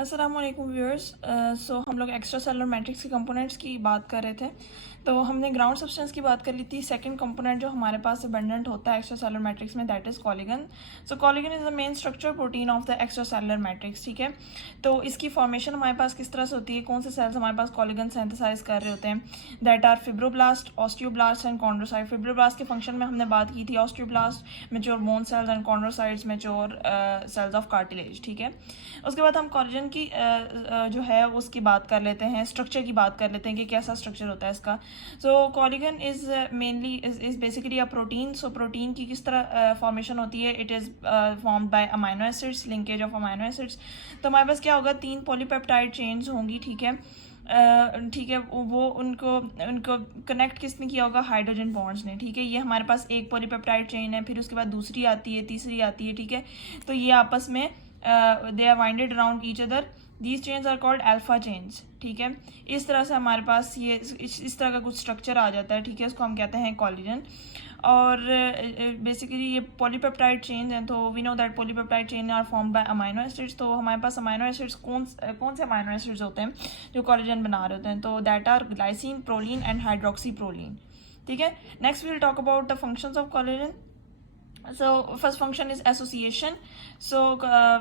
अस्सलाम वालेकुम व्यूअर्स। सो हम लोग एक्स्ट्रा सेलुलर मैट्रिक्स के कंपोनेंट्स की बात कर रहे थे। तो हमने ग्राउंड सब्सटेंस की बात कर ली थी। सेकंड कंपोनेंट जो हमारे पास अबंडेंट होता है एक्स्ट्रा सेलुलर मैट्रिक्स में, that is collagen. So collagen is the main structure protein of the extra cellular matrix. ठीक है, तो इसकी फॉर्मेशन हमारे पास किस तरह से होती है, कौन से सेल्स हमारे पास कोलेजन सिंथेसाइज कर रहे होते हैं, that are fibroblast, osteoblast and chondrocyte. Fibroblast के फंक्शन में हमने बात की थी, osteoblast mature bone cells and chondrocytes mature cells of cartilage. ठीक है, उसके बाद हम कोलेजन की जो है उसकी बात कर लेते हैं, स्ट्रक्चर की बात कर लेते हैं कि कैसा स्ट्रक्चर होता है इसका। So collagen is mainly is basically a protein. So protein की किस तरह फॉर्मेशन होती है, it is formed by amino acids, linkage of amino acids. तो हमारे पास क्या होगा, 3 पॉलीपेप्टाइड चेन्स होंगी। ठीक है, ठीक है, वो उनको उनको कनेक्ट किसने किया होगा, हाइड्रोजन बॉन्ड्स ने। ठीक है, ये हमारे पास एक पॉलीपेप्टाइड चेन है, फिर उसके बाद दूसरी आती है, तीसरी आती है। ठीक है, तो ये आपस में they are winded around each other, these chains are called alpha chains. ठीक है, इस तरह से हमारे पास ये इस तरह का कुछ स्ट्रक्चर आ जाता है। ठीक है, इसको हम कहते हैं कोलेजन। और बेसिकली ये पॉलीपेप्टाइड चेन है, तो we know that polypeptide chain are form by amino acids. तो हमारे पास अमाइनो एसिड्स कौन से अमाइनो एसिड्स होते हैं जो कोलेजन बना रहे होते हैं, तो that are glycine, proline and hydroxy proline. ठीक है, next we will talk about the functions of collagen. So first function is association. So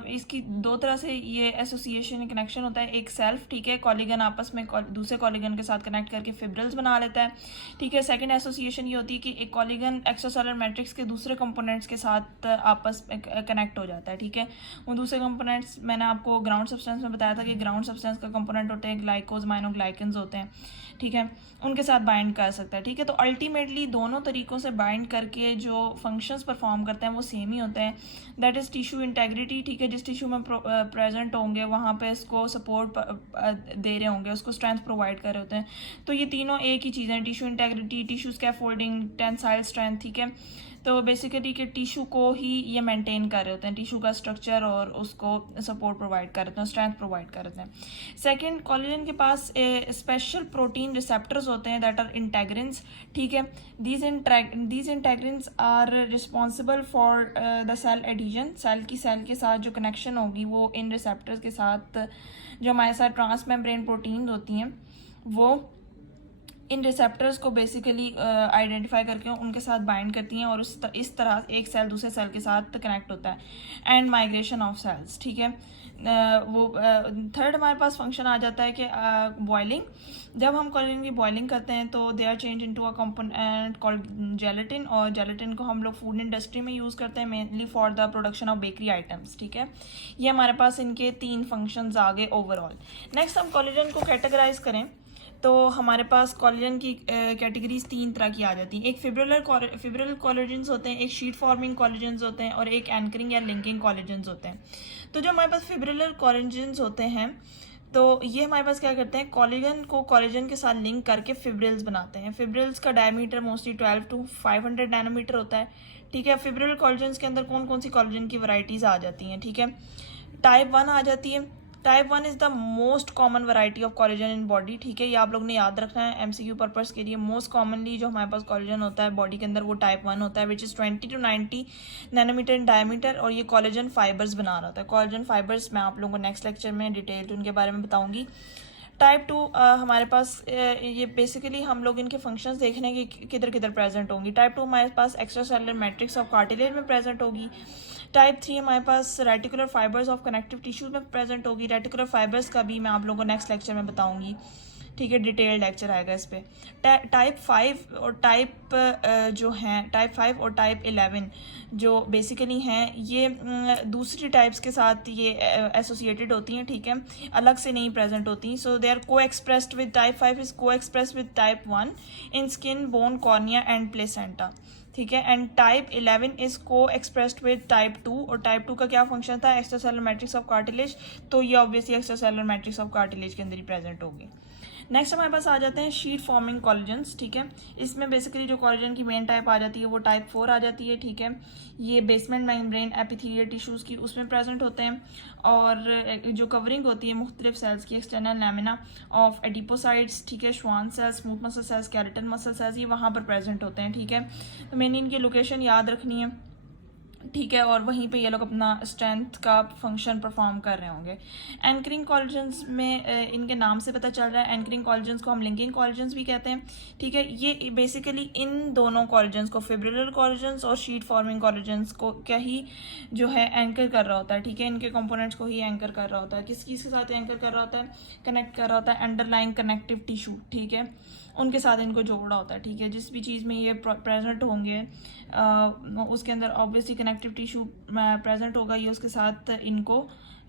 इसकी दो तरह से ये एसोसिएशन कनेक्शन होता है, एक सेल्फ, ठीक है, कॉलिगन आपस में दूसरे कॉलिगन के साथ कनेक्ट करके फिब्रिल्स बना लेता है। ठीक है, सेकंड एसोसिएशन ये होती है कि एक कॉलिगन एक्स्ट्रासेलुलर मैट्रिक्स के दूसरे कंपोनेंट्स के साथ आपस में कनेक्ट हो जाता है। ठीक है, वो दूसरे कंपोनेंट्स मैंने आपको ग्राउंड सब्सटेंस में बताया था कि ग्राउंड सब्सटेंस का कंपोनेंट होते हैं ग्लाइकोज, माइनोग्लाइकन्स होते हैं। ठीक है, उनके साथ बाइंड कर सकता है। ठीक है, तो अल्टीमेटली दोनों तरीक़ों से बाइंड करके जो फंक्शंस परफॉर्म करते हैं वो सेम ही होते हैं, दैट इज़ टिश्यू इंटेग्रिटी। ठीक है, जिस टिश्यू में प्रेजेंट होंगे वहाँ पे इसको सपोर्ट दे रहे होंगे, उसको स्ट्रेंथ प्रोवाइड कर रहे होते हैं। तो ये तीनों एक ही चीज़ें, tissue integrity, tissue scaffolding, tensile strength. ठीक है, तो बेसिकली कि टिश्यू को ही ये मेंटेन कर रहे होते हैं, टिश्यू का स्ट्रक्चर, और उसको सपोर्ट प्रोवाइड कर रहे हैं, स्ट्रेंथ प्रोवाइड कर रहे हैं। सेकंड, कोलेजन के पास स्पेशल प्रोटीन रिसेप्टर्स होते हैं, दैट आर इंटेग्रिन्स। ठीक है, these integrins are responsible for the cell adhesion. Cell के साथ जो कनेक्शन होगी वो इन रिसेप्टर्स के साथ, जो हमारे साथ ट्रांसमेम्ब्रेन प्रोटीन होती हैं, वो इन रिसेप्टर्स को बेसिकली आइडेंटिफाई करके उनके साथ बाइंड करती हैं, और इस तरह एक सेल दूसरे सेल के साथ कनेक्ट होता है। And migration of cells. ठीक है, वो थर्ड हमारे पास फंक्शन आ जाता है कि बॉइलिंग। जब हम कोलेजन की बॉइलिंग करते हैं तो they are change into a component called gelatin, और जेलेटिन को हम लोग फूड इंडस्ट्री में यूज़ करते हैं mainly for the production of bakery items. ठीक है, ये हमारे पास इनके 3 फंक्शंस आ गए ओवरऑल। नेक्स्ट हम कोलेजन को कैटेगराइज करें तो हमारे पास कोलेजन की कैटेगरीज 3 तरह की आ जाती हैं। एक फिब्रिल कोलेजन्स होते हैं, एक शीट फॉर्मिंग कोलेजन्स होते हैं, और एक एंकरिंग या लिंकिंग कोलेजन्स होते हैं। तो जो हमारे पास फिब्रिलर कोलेजन्स होते हैं, तो ये हमारे पास क्या करते हैं, कोलेजन को कोलेजन के साथ लिंक करके फिब्रिल्स बनाते हैं। फिब्रिल्स का डायमीटर मोस्टली 12 to 500 नैनोमीटर होता है। ठीक है, फिब्रिल कोलेजन्स के अंदर कौन कौन सी कोलेजन की वैरायटीज़ आ जाती हैं। ठीक है, टाइप 1 आ जाती है। Type 1 is the most common variety of collagen in body. ठीक है, ये आप लोग ने याद रखना है एमसीक्यू पर्पस के लिए। मोस्ट कॉमनली जो हमारे पास कोलेजन होता है बॉडी के अंदर वो टाइप 1 होता है, which is 20 to 90 nanometre in diameter, और ये कोलेजन फाइबर्स बना रहा होता है। कोलेजन फाइबर्स मैं आप लोगों को नेक्स्ट लेक्चर में डिटेल उनके बारे में बताऊँगी। टाइप 2 हमारे पास ये बेसिकली हम लोग इनके फंक्शंस देखने की किधर किधर प्रेजेंट होंगी। टाइप 2 हमारे पास extra cellular matrix of cartilage में प्रेजेंट होगी। टाइप 3 हमारे पास reticular fibres of connective tissues में प्रेजेंट होगी। रेटिकुलर फाइबर्स का भी मैं आप लोगों को नेक्स्ट लेक्चर में बताऊंगी। ठीक है, डिटेल लेक्चर आएगा इस पर। टाइप 5 और टाइप जो हैं, टाइप 5 और टाइप 11 जो बेसिकली हैं, ये दूसरी टाइप्स के साथ ये एसोसिएटेड होती हैं। ठीक है, अलग से नहीं प्रेजेंट होती। सो दे आर को एक्सप्रेस्ड विद टाइप 5 इज को expressed with type 1 in skin, bone, cornea and placenta. ठीक है, एंड टाइप 11 इज को एक्सप्रेस्ड विद टाइप 2, और टाइप 2 का क्या फंक्शन था, extra cellular matrix of cartilage, तो ये obviously extra cellular matrix of cartilage के अंदर ही प्रेजेंट होगी। नेक्स्ट हमारे पास आ जाते हैं शीट फॉर्मिंग कोलेजन्स। ठीक है, इसमें बेसिकली जो कोलेजन की मेन टाइप आ जाती है वो टाइप 4 आ जाती है। ठीक है, ये बेसमेंट मेम्ब्रेन एपिथेलियल टिश्यूज़ की उसमें प्रेजेंट होते हैं, और जो कवरिंग होती है मुख्तलिफ सेल्स की, एक्सटर्नल लैमिना ऑफ एडिपोसाइट्स, ठीक है, Schwann cells, smooth muscle cells, skeleton muscle cells, ये वहाँ पर प्रेजेंट होते हैं। ठीक है, तो मैंने इनकी लोकेशन याद रखनी है। ठीक है, और वहीं पे ये लोग अपना स्ट्रेंथ का फंक्शन परफॉर्म कर रहे होंगे। एंकरिंग कॉलेजेंस में इनके नाम से पता चल रहा है, एंकरिंग कॉलेजेंस को हम लिंकिंग कॉलेजेंस भी कहते हैं। ठीक है, ये बेसिकली इन दोनों कॉलेजेंस को, फिब्रिलर कॉलेजेंस और शीट फॉर्मिंग कॉलेजेंस को क्या ही जो है एंकर कर रहा होता है। ठीक है, इनके कंपोनेंट्स को ही एंकर कर रहा होता है। किस चीज़ के साथ एंकर कर रहा होता है? कनेक्ट कर रहा होता है अंडरलाइन कनेक्टिव टिश्यू। ठीक है, उनके साथ इनको जोड़ा होता है। ठीक है, जिस भी चीज़ में ये प्रेजेंट होंगे उसके अंदर ऑब्वियसली कनेक्टिव टिश्यू प्रेजेंट होगा, ये उसके साथ इनको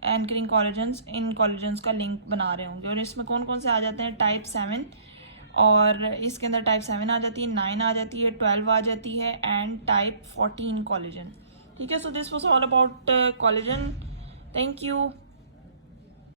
एंकरिंग कॉलेजेंस, इन कॉलेजेंस का लिंक बना रहे होंगे। और इसमें कौन कौन से आ जाते हैं? टाइप 7, और इसके अंदर टाइप 7 आ जाती है, 9 आ जाती है, 12 आ जाती है, एंड टाइप 14 कॉलेजन। ठीक है, so this was all about collagen. Thank you.